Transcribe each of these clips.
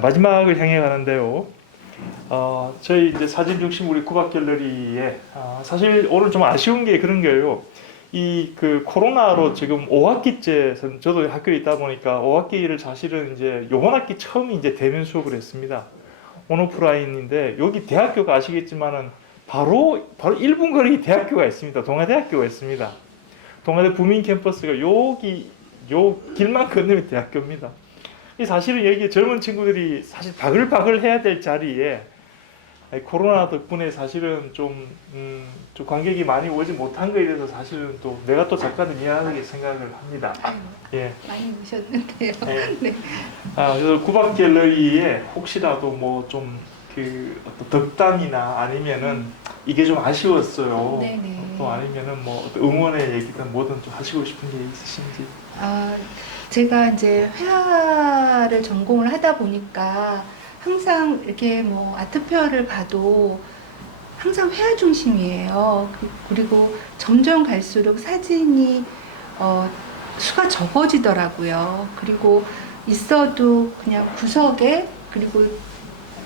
마지막을 향해 가는데요. 저희 이제 사진 중심 우리 국악 갤러리에 사실 오늘 좀 아쉬운 게 그런 거예요. 이 그 코로나로 지금 5학기째 저도 학교에 있다 보니까 5학기를 사실은 이제 요번 학기 처음 이제 대면 수업을 했습니다. 온오프라인인데 여기 대학교가 아시겠지만은 바로 1분 거리 대학교가 있습니다. 동아대학교가 있습니다. 동아대 부민 캠퍼스가 여기 요 길만 건너면 대학교입니다. 사실은 여기 젊은 친구들이 사실 바글바글 해야 될 자리에 코로나 덕분에 사실은 좀 관객이 많이 오지 못한 거에 대해서 사실은 또 내가 또 작가는 미안하게 생각을 합니다. 예. 많이 오셨는데요. 네. 네. 그래서 국악 갤러리에 혹시라도 뭐 좀 그 어떤 덕담이나 아니면은 이게 좀 아쉬웠어요. 네네. 또 아니면은 뭐 어떤 응원의 얘기든 뭐든 좀 하시고 싶은 게 있으신지. 제가 이제 회화를 전공을 하다 보니까 항상 이렇게 뭐 아트페어를 봐도 항상 회화 중심이에요. 그리고 점점 갈수록 사진이 수가 적어지더라고요. 그리고 있어도 그냥 구석에 그리고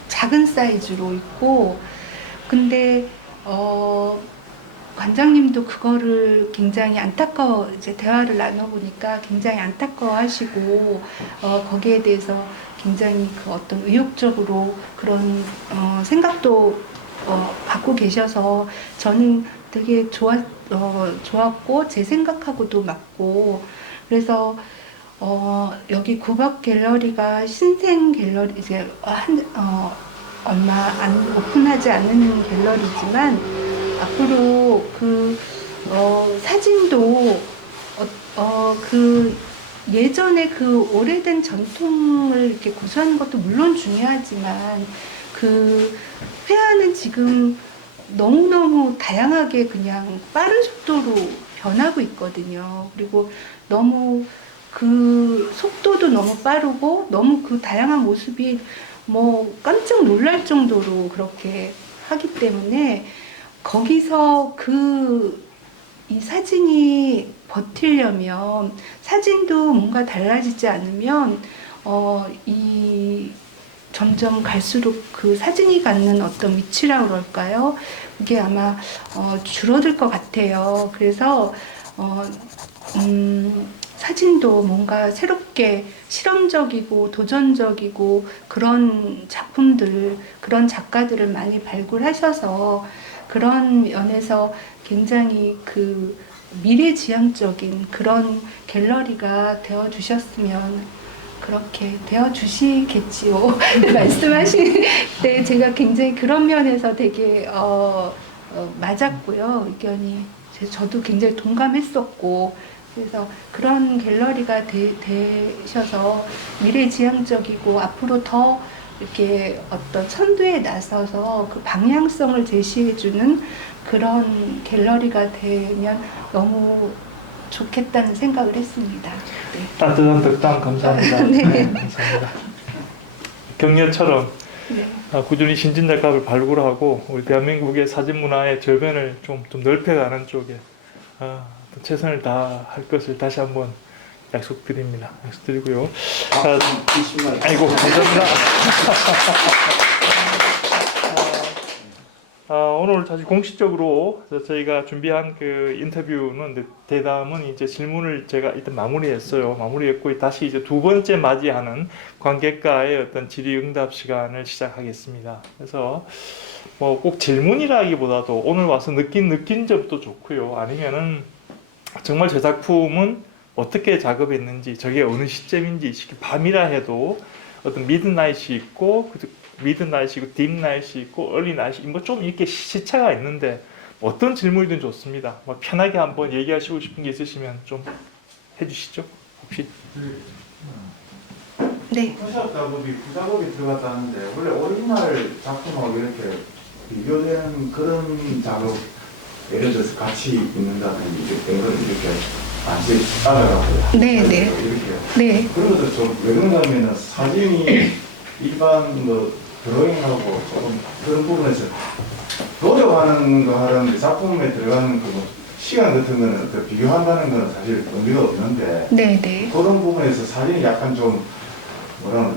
작은 사이즈로 있고, 근데 관장님도 그거를 굉장히 이제 대화를 나눠보니까 굉장히 안타까워하시고, 거기에 대해서 굉장히 그 어떤 의욕적으로 그런 생각도 갖고 계셔서 저는 되게 좋았고, 제 생각하고도 맞고, 그래서 여기 국악 갤러리가 신생 갤러리, 이제 얼마 오픈하지 않은 갤러리지만 앞으로 그 사진도 그 예전에 그 오래된 전통을 이렇게 고수하는 것도 물론 중요하지만 그 회화는 지금 너무너무 다양하게 그냥 빠른 속도로 변하고 있거든요. 그리고 너무 그 속도도 너무 빠르고 너무 그 다양한 모습이 뭐 깜짝 놀랄 정도로 그렇게 하기 때문에 거기서 이 사진이 버티려면 사진도 뭔가 달라지지 않으면 점점 갈수록 그 사진이 갖는 어떤 위치라고 그럴까요? 그게 아마 줄어들 것 같아요. 그래서 사진도 뭔가 새롭게 실험적이고 도전적이고 그런 작품들, 그런 작가들을 많이 발굴하셔서 그런 면에서 굉장히 그 미래지향적인 그런 갤러리가 되어주셨으면 그렇게 되어주시겠지요. 말씀하실 때 제가 굉장히 그런 면에서 되게 맞았고요. 의견이. 저도 굉장히 동감했었고, 그래서 그런 갤러리가 되셔서 미래지향적이고 앞으로 더 이렇게 어떤 선두에 나서서 그 방향성을 제시해주는 그런 갤러리가 되면 너무 좋겠다는 생각을 했습니다. 네. 따뜻한 덕담 감사합니다. 네. 네, 감사합니다. 격려처럼 네. 꾸준히 신진 작가를 발굴하고 우리 대한민국의 사진 문화의 저변을 좀 넓혀가는 쪽에 최선을 다할 것을 다시 한번 약속드립니다. 약속드리고요. 아이고 감사합니다. 오늘 사실 공식적으로 저희가 준비한 그 인터뷰는 대담은 이제 질문을 제가 일단 마무리했고 다시 이제 두 번째 맞이하는 관객과의 어떤 질의응답 시간을 시작하겠습니다. 그래서 뭐 꼭 질문이라기보다도 오늘 와서 느낀 점도 좋고요. 아니면은 정말 제 작품은 어떻게 작업했는지, 저게 어느 시점인지, 밤이라 해도 어떤 미드나잇이 있고, 딥나잇이 있고, 얼리나잇이 뭐 좀 이렇게 시차가 있는데 어떤 질문이든 좋습니다. 뭐 편하게 한번 얘기하시고 싶은 게 있으시면 좀 해주시죠. 혹시? 네. 컨셉 작업이 부작업이 들어갔다 하는데 원래 오리지널 작품하고 이렇게 비교된 그런 작업, 예를 들어서 같이 입는다든지 이런 걸 이렇게 같이 따라가고 네. 이렇게 네. 그런 것도 좀 왜 그런가면은 사진이 일반 뭐 드로잉하고 조금 그런 부분에서 노력하는 거 하는데 작품에 들어가는 그 시간 같은 거는 또 비교한다는 거는 사실 의미가 없는데 네. 그런 부분에서 사진이 약간 좀 뭐라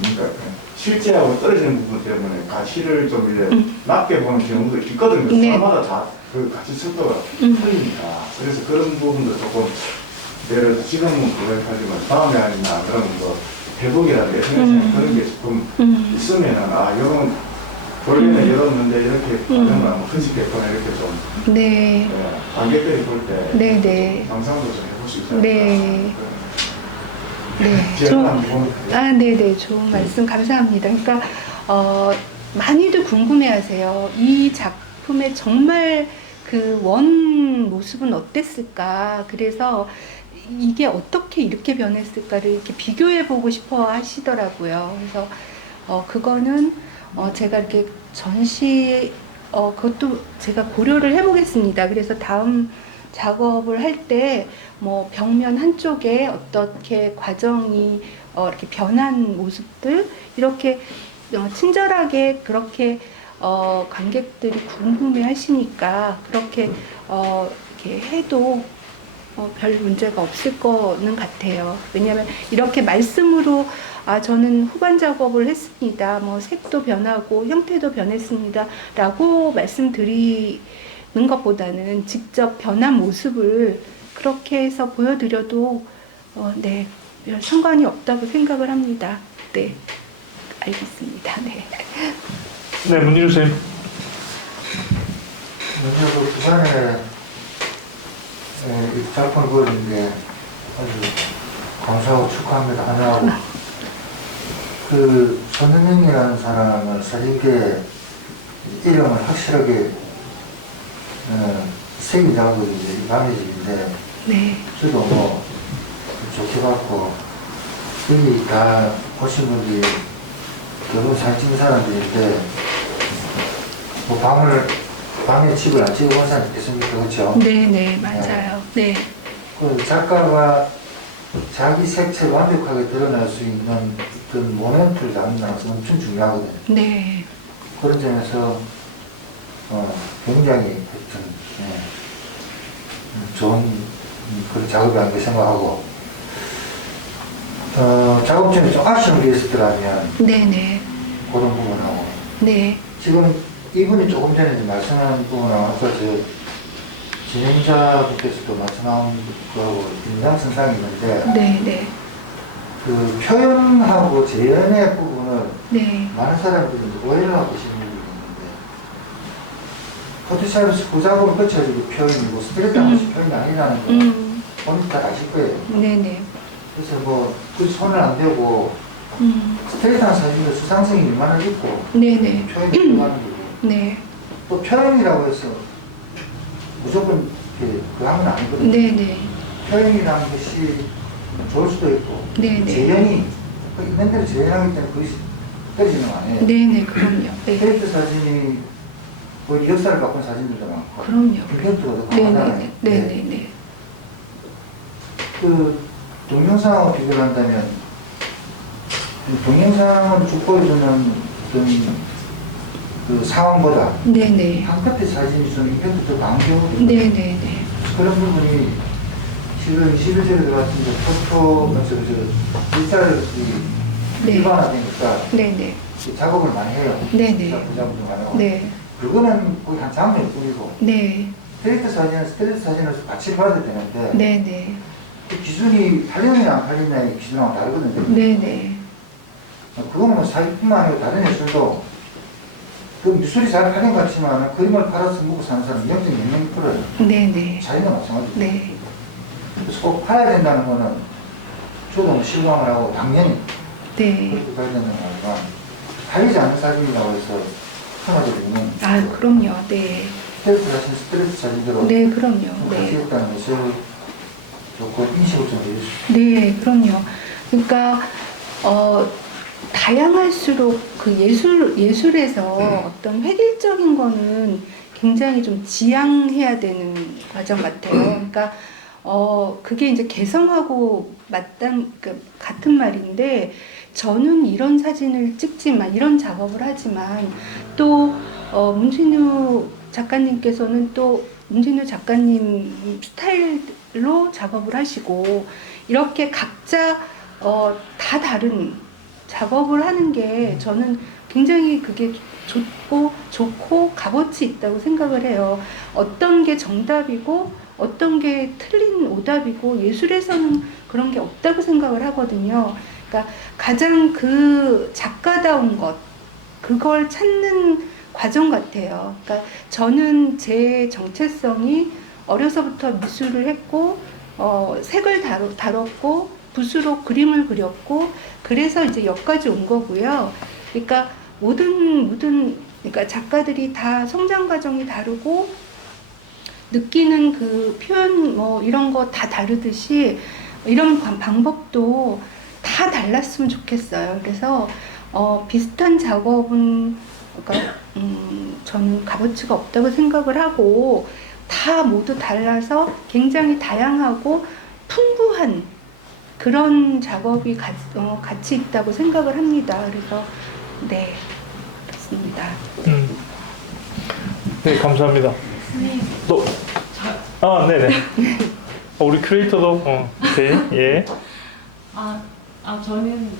그러니까 실제하고 떨어지는 부분 때문에 가치를 좀 이제 낮게 보는 경우도 있거든요. 네. 사람마다 다 그 가치 척도가 틀리니까. 그래서 그런 부분도 조금 예를 들어 지금은 그렇지만 다음에 아니나 그런 뭐 대북이라든가 SNS 그런 게 조금 있으면은 이런 원래는 열었는데 이렇게 반응을 하면 큰식했거나 이렇게 좀 네. 관객들이 볼 때 네네. 상상도 좀 해볼 수 있잖아요. 네. 네. 지역만 보면 네네. 좋은 말씀 감사합니다. 그러니까, 많이들 궁금해하세요. 이 작품의 정말 그 원 모습은 어땠을까? 그래서 이게 어떻게 이렇게 변했을까를 이렇게 비교해보고 싶어 하시더라고요. 그래서, 그거는, 제가 이렇게 그것도 제가 고려를 해보겠습니다. 그래서 다음 작업을 할 때 뭐 벽면 한쪽에 어떻게 과정이 이렇게 변한 모습들 이렇게 친절하게 그렇게 관객들이 궁금해 하시니까 그렇게 이렇게 해도 별 문제가 없을 거는 같아요. 왜냐하면 이렇게 말씀으로 저는 후반 작업을 했습니다. 뭐 색도 변하고 형태도 변했습니다. 라고 말씀드리는 것보다는 직접 변한 모습을 그렇게 해서 보여드려도 네, 별 상관이 없다고 생각을 합니다. 네, 알겠습니다. 네. 네, 문진우 선생님. 먼저 그 부산에 이 작품을 보여준 게 아주 감사하고 축하합니다. 환영하고 그 손흥민이라는 사람은 사진계 이름을 확실하게 새기자고 이제 남의 집인데 네. 저도 뭐 좋게 봤고 여기 다 오신 분들이 결혼 사진 찍은 사람들인데 뭐 밤에 집을 안 찍어본 사람 있겠습니까? 그렇죠? 네네, 맞아요. 네. 그 작가가 자기 색채를 완벽하게 드러낼 수 있는 어떤 모멘트를 잡는다는 것은 엄청 중요하거든요. 네. 그런 점에서 굉장히 어떤 좋은 그런 작업이 아닌가 생각하고 작업 중에 좀 아쉬운 게 있었더라면 네네. 그런 부분하고 네. 지금 이분이 조금 전에 이제 말씀한 부분하고 아까 진행자분께서도 말씀한 거하고 인상선상이 있는데 네네. 그 표현하고 재현의 부분을 네. 많은 사람들이 오해를 하고 계시는 부분이 있는데 포토샵에서 그 작업을 거쳐가지고 표현이고 스트레이트 한 것이 표현이 아니라는 거 본인 다 아실 거예요. 네네. 그래서 뭐 그 손을 안 대고 스트레이트한 사진도 수상성이 얼마나 있고 네네. 표현이 들어가는 거고 네. 또 표현이라고 해서 무조건 그 하면 아니거든요. 네네. 표현이라는 것이 좋을 수도 있고 네네. 재현이 있는 대로 재현하기 때문에 그것이 떨어지는 거 아니에요. 네네. 그럼요. 네. 캐릭터 사진이 뭐 역사를 바꾼 사진들도 많고 그럼요. 이벤트가 더 네네. 강하잖아요. 네네네. 그 동영상하고 비교를 한다면 동영상을 쭉 보여주는 어떤 그 상황보다 네네. 한 컷의 사진이 좀 이벤트 더 강한 경우도 있고 네네네. 그런 부분이 지금 21세기 들어왔습니다. 포토 일자를 네. 일반화되니까 네네. 작업을 많이 해요. 네네. 부작업도 많이 하고 네. 그거는 거의 한 장면일 뿐이고 네. 스트레이트 사진을 같이 봐도 되는데 네네. 그 기준이 8년이나 안 8년이나 기준하고 다르거든요. 네네. 그거는 뭐 사기뿐만 아니고 다른 예술도 그 미술이 잘 팔린 것 같지만 그림을 팔아서 먹고 사는 사람은 0.00%예요. 네네. 자기가 마찬가지죠. 네. 그래서 꼭 팔아야 된다는 거는 저도 뭐 실망을 하고 당연히 네. 그렇게 가야 된다는 거지만 팔리지 않는 사진이라고 해서 하나도 있는 그럼요. 네. 스트레스 사진대로 네, 그럼요. 같이 네. 했다는 것을 조금 인식을 좀 해주시죠. 네, 그럼요. 그러니까 다양할수록 그 예술에서 어떤 획일적인 거는 굉장히 좀 지양해야 되는 과정 같아요. 그러니까 그게 이제 개성하고 같은 말인데 저는 이런 사진을 찍지만 이런 작업을 하지만 또 문진우 작가님께서는 또 문진우 작가님 스타일로 작업을 하시고 이렇게 각자 다 다른 작업을 하는 게 저는 굉장히 그게 좋고 값어치 있다고 생각을 해요. 어떤 게 정답이고 어떤 게 틀린 오답이고 예술에서는 그런 게 없다고 생각을 하거든요. 그러니까 가장 그 작가다운 것, 그걸 찾는 과정 같아요. 그러니까 저는 제 정체성이 어려서부터 미술을 했고 색을 다뤘고 붓으로 그림을 그렸고 그래서 이제 여기까지 온 거고요. 그러니까 그러니까 작가들이 다 성장 과정이 다르고 느끼는 그 표현 뭐 이런 거 다 다르듯이 이런 방법도 다 달랐으면 좋겠어요. 그래서 비슷한 작업은 그러니까 저는 값어치가 없다고 생각을 하고 다 모두 달라서 굉장히 다양하고 풍부한 그런 작업이 가치 있다고 생각을 합니다. 그래서 네, 그렇습니다. 네, 감사합니다. 네네. 우리 큐레이터도 네, 예. 저는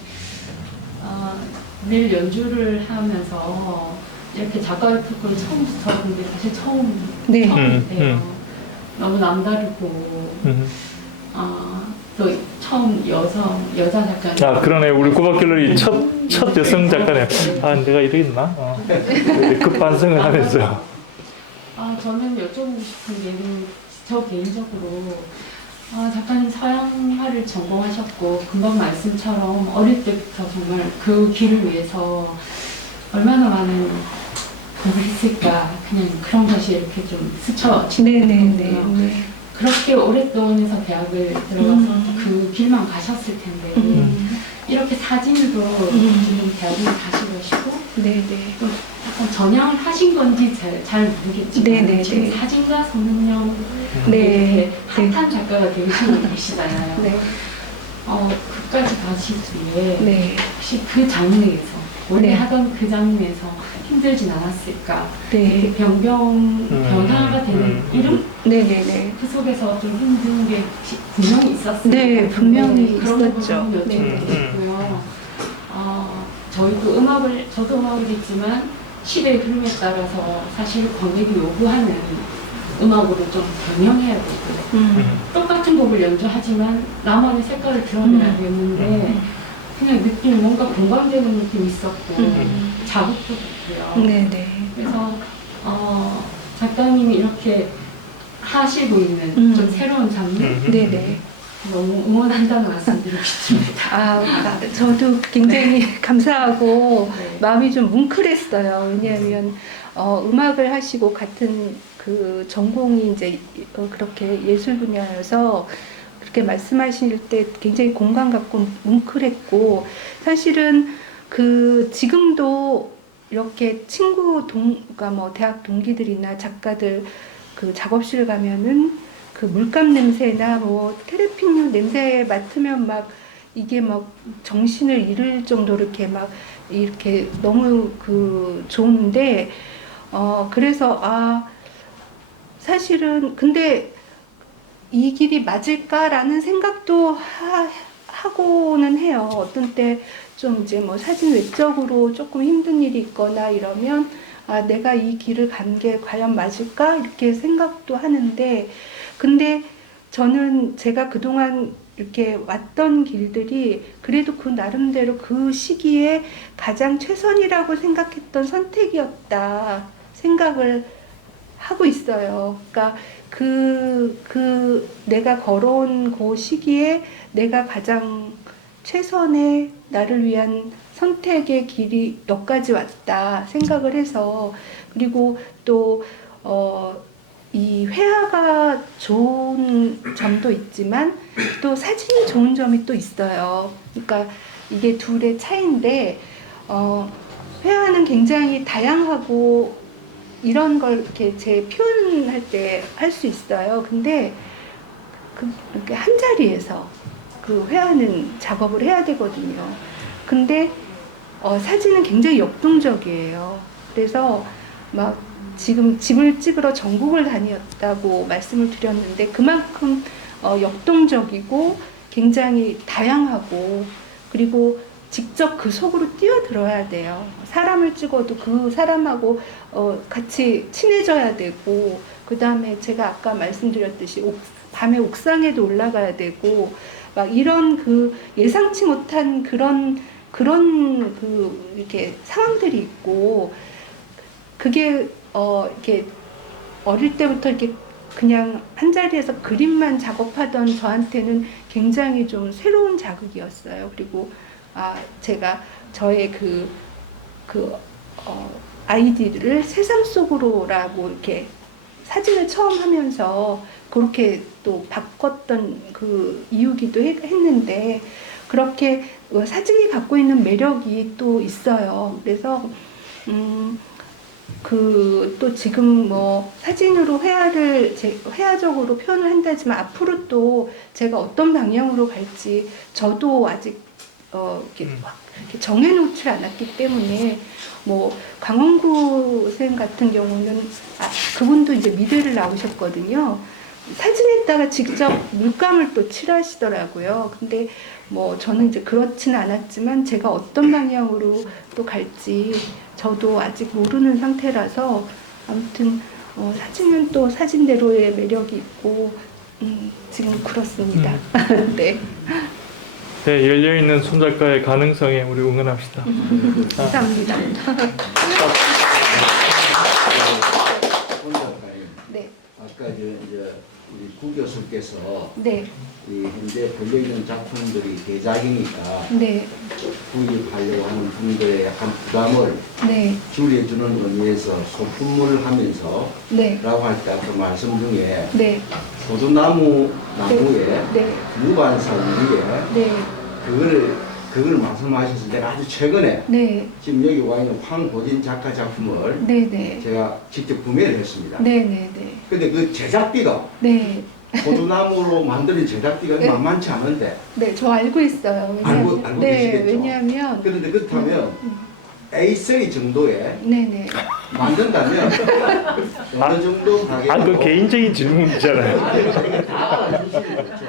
늘 연주를 하면서 이렇게 작가의 풍을 처음 들었는데 사실 처음 네. 같아요. 너무 남다르고 또 처음 여자 작가. 그러네. 우리 구박갤러리 첫 여성 작가네. 내가 이러겠나? 급 반성을 하면서. 저는 여쭤보고 싶은 게 저 개인적으로 작가님 서양화를 전공하셨고 금방 말씀처럼 어릴 때부터 정말 그 길을 위해서 얼마나 많은 공부를 했을까 그냥 그런 것이 이렇게 좀 스쳐 지나가거든요. 그렇게 오랫동안 해서 대학을 들어가서 그 길만 가셨을 텐데 이렇게 사진으로 지금 대학을 가시고 또 약간 전향을 하신 건지 잘 모르겠지만 지금 사진가 성능형 이렇게 핫한 작가가 되시고 계시잖아요. 그까지 가실 뒤에 혹시 그 장르에서 원래 하던 그 장르에서 힘들진 않았을까? 변화가 되는 이름? 네네네. 그 속에서 좀 힘든 게 분명히 있었어요. 네, 분명히 그런 있었죠. 부분을 여쭤보겠고요. 저도 음악을 했지만 시대의 흐름에 따라서 사실 관객이 요구하는 음악으로 좀 변형해야 되고 똑같은 곡을 연주하지만 나만의 색깔을 드러내야 되는데 그냥 느낌 뭔가 공감되는 느낌이 있었고 자극도 좋고요. 그래서 작가님이 이렇게 하시고 있는 좀 새로운 장르 너무 응원한다는 말씀드리고 싶습니다. 저도 굉장히 감사하고 마음이 좀 뭉클했어요. 왜냐하면 음악을 하시고 같은 그 전공이 이제 그렇게 예술 분야여서 그렇게 말씀하실 때 굉장히 공감 갖고 뭉클했고 사실은 그 지금도 이렇게 그러니까 뭐 대학 동기들이나 작가들 그 작업실 가면은 그 물감 냄새나 뭐 테레핀류 냄새 맡으면 막 이게 막 정신을 잃을 정도로 이렇게 너무 그 좋은데 그래서 사실은 근데 이 길이 맞을까라는 생각도 하고는 해요. 어떤 때 좀 이제 뭐 사진 외적으로 조금 힘든 일이 있거나 이러면 내가 이 길을 간 게 과연 맞을까? 이렇게 생각도 하는데 근데 저는 제가 그동안 이렇게 왔던 길들이 그래도 그 나름대로 그 시기에 가장 최선이라고 생각했던 선택이었다 생각을 하고 있어요. 그러니까 내가 걸어온 그 시기에 내가 가장 최선의 나를 위한 선택의 길이 여기까지 왔다 생각을 해서 그리고 또 이 회화가 좋은 점도 있지만 또 사진이 좋은 점이 또 있어요. 그러니까 이게 둘의 차이인데 회화는 굉장히 다양하고 이런 걸 이렇게 제 표현할 때 할 수 있어요. 근데 이렇게 한 자리에서 그 회화는 작업을 해야 되거든요. 근데 사진은 굉장히 역동적이에요. 그래서 막 지금 집을 찍으러 전국을 다녔다고 말씀을 드렸는데 그만큼 역동적이고 굉장히 다양하고 그리고 직접 그 속으로 뛰어들어야 돼요. 사람을 찍어도 그 사람하고 같이 친해져야 되고, 그 다음에 제가 아까 말씀드렸듯이 밤에 옥상에도 올라가야 되고, 막 이런 그 예상치 못한 그런 그 이렇게 상황들이 있고, 그게 이렇게 어릴 때부터 이렇게 그냥 한 자리에서 그림만 작업하던 저한테는 굉장히 좀 새로운 자극이었어요. 그리고 제가 저의 아이디를 세상 속으로라고 이렇게 사진을 처음 하면서 그렇게 또 바꿨던 그 이유기도 했는데, 그렇게 사진이 갖고 있는 매력이 또 있어요. 그래서 또 지금 뭐 사진으로 회화적으로 표현을 한다지만 앞으로 또 제가 어떤 방향으로 갈지 저도 아직 이렇게 정해놓지 않았기 때문에, 뭐 강원구 쌤 같은 경우는 그분도 이제 미대를 나오셨거든요. 사진에다가 직접 물감을 또 칠하시더라고요. 근데 뭐 저는 이제 그렇지는 않았지만 제가 어떤 방향으로 또 갈지 저도 아직 모르는 상태라서, 아무튼 사진은 또 사진대로의 매력이 있고 지금 그렇습니다. 네. 네, 열려있는 손작가의 가능성에 우리 응원합시다. 감사합니다. 네. 아까 이제 우리 구 교수께서 네. 이 현재 걸려 있는 작품들이 대작이니까 네. 구입하려고 하는 분들의 약간 부담을 네. 줄여주는 의미에서 소품을 하면서 네. 라고 할 때 아까 말씀 중에 네. 소두나무에 네. 무반선 위에 네. 그걸 말씀하셔서 내가 아주 최근에 네. 지금 여기 와 있는 황보진 작가 작품을 네. 네. 제가 직접 구매를 했습니다. 네. 네. 네. 근데 그 제작비가 네. 소두나무로 만드는 제작비가 네. 만만치 않은데. 네, 저 알고 있어요. 알고 계시겠죠? 왜냐하면 그런데 그렇다면 A3 정도에 네네. 만든다면 어느 정도 가격으로 그 개인적인 질문이잖아요. 이게 다 알려주시면 좋죠.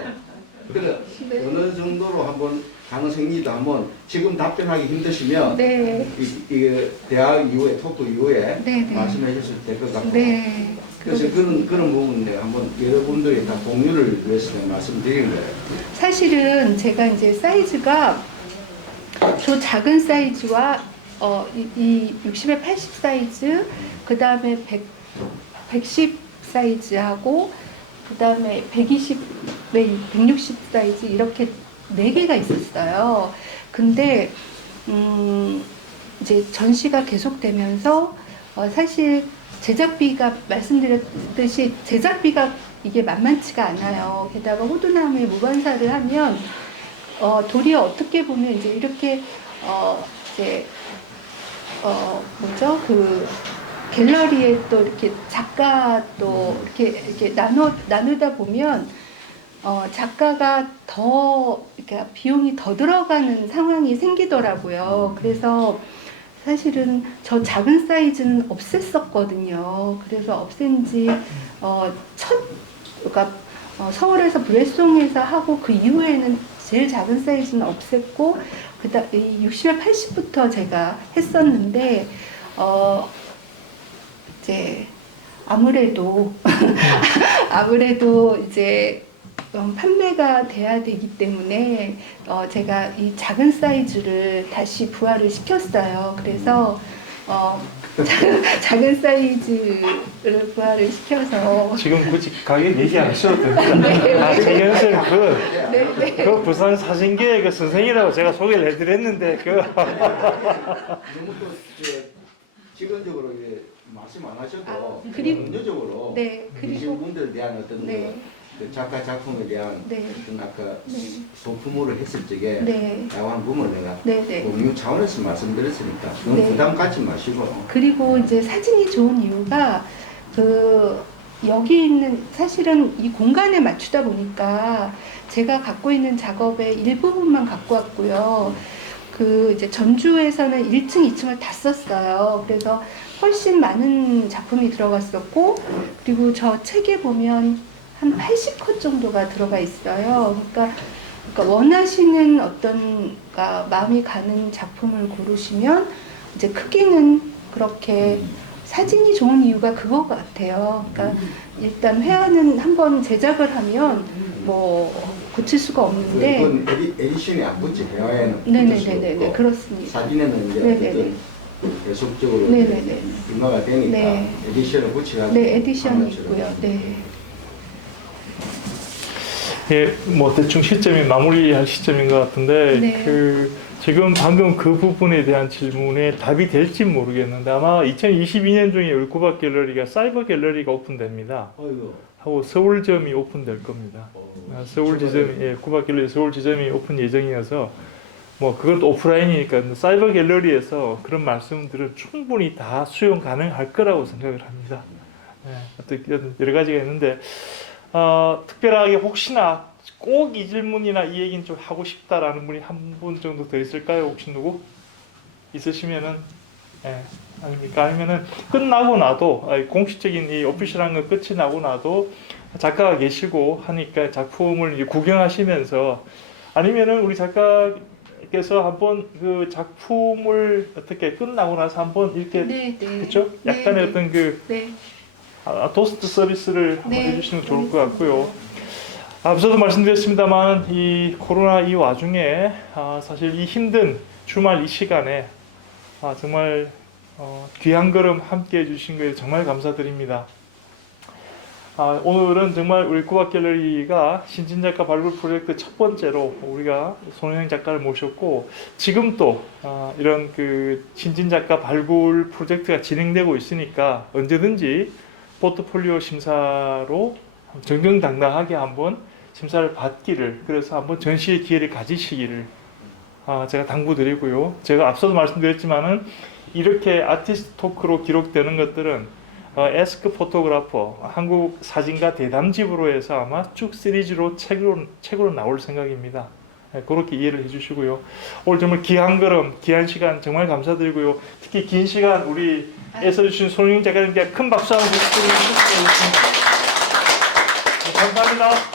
그래 네. 어느 정도로 한번 가능성이도 한번 지금 답변하기 힘드시면 네. 이 대학 이후에 토크 이후에 네, 네. 말씀해 주실 될 것 같고. 네. 그래서 그런 부분 내가 한번 여러분들이 다 공유를 위해서 말씀드리는 거예요. 사실은 제가 이제 사이즈가 저 작은 사이즈와 이 60에 80 사이즈, 그 다음에 110 사이즈하고 그 다음에 120, 160 사이즈 이렇게 4개가 있었어요. 근데 이제 전시가 계속되면서 사실 제작비가 말씀드렸듯이 제작비가 이게 만만치가 않아요. 게다가 호두나무에 무반사를 하면 도리어 어떻게 보면 이제 이렇게 이제 그 갤러리에 또 이렇게 작가 또 이렇게 나누다 보면 작가가 더 이렇게 비용이 더 들어가는 상황이 생기더라고요. 그래서 사실은 저 작은 사이즈는 없앴었거든요. 그래서 없앤 지 그러니까 서울에서 브레송에서 하고 그 이후에는 제일 작은 사이즈는 없앴고 그다음 60에 80부터 제가 했었는데 이제 아무래도 이제 판매가 돼야 되기 때문에 제가 이 작은 사이즈를 다시 부활을 시켰어요. 그래서 작은 사이즈를 부활을 시켜서 지금 굳이 가격 얘기 안 하셔도 됩니다. 정현 쌤 그 부산 사진계의 그 선생이라고 제가 소개를 해드렸는데 너무 또 직원적으로 이제 말씀 안 하셔도 법률적으로 네, 계신 분들에 대한 어떤 네. 그 작가 작품에 대한 네. 어떤 아까 네. 소품으로 했을 적에 네. 나한 부분을 내가 네. 공유 차원에서 말씀드렸으니까 너무 네. 부담 갖지 마시고. 그리고 이제 사진이 좋은 이유가 여기 있는 사실은 이 공간에 맞추다 보니까 제가 갖고 있는 작업의 일부분만 갖고 왔고요. 이제 전주에서는 1층, 2층을 다 썼어요. 그래서 훨씬 많은 작품이 들어갔었고, 그리고 저 책에 보면 한 80컷 정도가 들어가 있어요. 그러니까 그러니까 원하시는 어떤 마음이 가는 작품을 고르시면 이제 크기는 그렇게 사진이 좋은 이유가 그거 같아요. 그러니까 일단 회화는 한번 제작을 하면 뭐 고칠 수가 없는데 그건 에디션이 안 붙지 대화에는 네네네네 그렇습니다. 사진에는 이제 네네네. 어쨌든 계속적으로 네네네. 변화가 되니까 네. 에디션을 붙여가지고 네 에디션이 하는 것처럼. 있고요. 네. 예, 뭐 대충 시점이 마무리할 시점인 것 같은데 네. 지금 방금 그 부분에 대한 질문에 답이 될지 모르겠는데 아마 2022년 중에 울구박 갤러리가 사이버 갤러리가 오픈됩니다. 어이구. 하고 서울점이 오픈될 겁니다. 서울 지점이 예, 구박 갤러리 서울 지점이 오픈 예정이어서 뭐 그것도 오프라인이니까 사이버 갤러리에서 그런 말씀들은 충분히 다 수용 가능할 거라고 생각을 합니다. 예, 어떻게 여러 가지가 있는데 특별하게 혹시나 꼭 이 질문이나 이 얘기는 좀 하고 싶다라는 분이 한 분 정도 더 있을까요? 혹시 누구 있으시면은 예, 아닙니까? 아니면은 끝나고 나도 공식적인 이 오피셜한 거 끝이 나고 나도 작가가 계시고 하니까 작품을 이제 구경하시면서 아니면은 우리 작가께서 한번 그 작품을 어떻게 끝나고 나서 한번 이렇게 네, 네. 그렇죠? 약간의 네, 어떤 그 네. 토스트 서비스를 한번 네. 해주시면 좋을 것 같고요. 앞서도 말씀드렸습니다만 이 코로나 이 와중에 사실 이 힘든 주말 이 시간에 정말 귀한 걸음 함께 해주신 거에 정말 감사드립니다. 오늘은 정말 우리 구박 갤러리가 신진작가 발굴 프로젝트 첫 번째로 우리가 손은영 작가를 모셨고 지금 또 이런 그 신진작가 발굴 프로젝트가 진행되고 있으니까 언제든지 포트폴리오 심사로 정정당당하게 한번 심사를 받기를 그래서 한번 전시의 기회를 가지시기를 제가 당부드리고요. 제가 앞서도 말씀드렸지만은 이렇게 아티스트 토크로 기록되는 것들은 에스크 포토그래퍼 한국 사진가 대담집으로 해서 아마 쭉 시리즈로 책으로 나올 생각입니다. 그렇게 이해를 해주시고요. 오늘 정말 귀한 걸음, 귀한 시간 정말 감사드리고요. 특히 긴 시간 우리 애써주신 손흥민 작가님께 큰 박수 한번 부탁드리겠습니다. 감사합니다.